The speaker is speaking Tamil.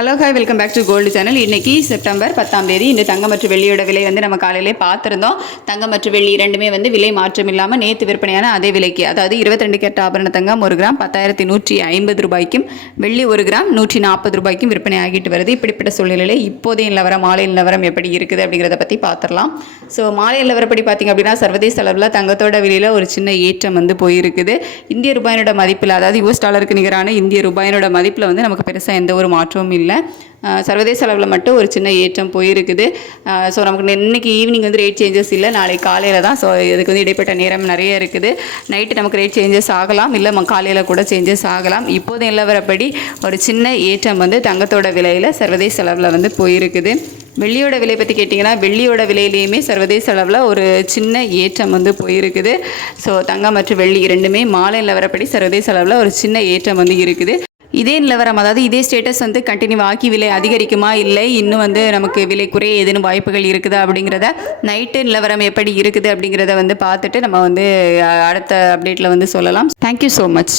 Hello hi welcome back to gold channel இன்றைக்கி செப்டம்பர் பத்தாம் தேதி. இந்த தங்கம் மற்றும் வெள்ளியோட விலை வந்து நம்ம காலையிலே பார்த்துருந்தோம். தங்கம் மற்றும் வெள்ளி இரண்டுமே வந்து விலை மாற்றம் இல்லாமல் நேற்று விற்பனையான அதே விலைக்கு. அதாவது 22 கேட்ட ஆபரண தங்கம் ஒரு கிராம் பத்தாயிரத்தி நூற்றி ஐம்பது ரூபாய்க்கும் வெள்ளி ஒரு கிராம் நூற்றி நாற்பது ரூபாய்க்கும் விற்பனை ஆகிட்டு வருது. இப்படிப்பட்ட சூழ்நிலையில் இப்போதைய நிலவரம் மாலை நிலவரம் எப்படி இருக்குது அப்படிங்கிறத பற்றி பார்த்துடலாம். ஸோ மாலை நிலவரப்படி பார்த்திங்க அப்படின்னா சர்வதேச அளவில் தங்கத்தோட விலையில் ஒரு சின்ன ஏற்றம் வந்து போயிருக்குது. இந்திய ரூபாயினோட மதிப்பில் அதாவது யூஎஸ் டாலருக்கு நிகரான இந்திய ரூபாயினோட மதிப்பில் வந்து நமக்கு பெருசாக எந்த ஒரு மாற்றமும் இல்லை. அஹ் சர்வதேச அளவில் மட்டும் ஒரு சின்ன ஏற்றம் போயிருக்குது. ஸோ நமக்கு இன்னைக்கு ஈவினிங் வந்து ரேட் சேஞ்சஸ் இல்லை. நாளைக்கு காலையில் தான் ஸோ இதுக்கு வந்து இடைப்பட்ட நேரம் நிறைய இருக்குது. நைட்டு நமக்கு ரேட் சேஞ்சஸ் ஆகலாம். இல்லை காலையில் கூட சேஞ்சஸ் ஆகலாம். இப்போது நிலவரப்படி ஒரு சின்ன ஏற்றம் வந்து தங்கத்தோட விலையில் சர்வதேச அளவில் வந்து போயிருக்குது. வெள்ளியோட விலை பற்றி கேட்டிங்கன்னா வெள்ளியோட விலையிலையுமே சர்வதேச அளவில் ஒரு சின்ன ஏற்றம் வந்து போயிருக்குது. ஸோ தங்கம் மற்றும் வெள்ளி இரண்டுமே மாலை நிலவரப்படி சர்வதேச அளவில் ஒரு சின்ன ஏற்றம் வந்து இருக்குது. இதே நிலவரம் அதாவது இதே ஸ்டேட்டஸ் வந்து கண்டினியூ ஆக்கி விலை அதிகரிக்குமா? இல்லை இன்னும் வந்து நமக்கு விலை குறைய ஏதேனும் வாய்ப்புகள் இருக்குதா அப்படிங்கிறத நைட்டு நிலவரம் எப்படி இருக்குது அப்படிங்கிறத வந்து பார்த்துட்டு நம்ம வந்து அடுத்த அப்டேட்டில் வந்து சொல்லலாம். Thank you so much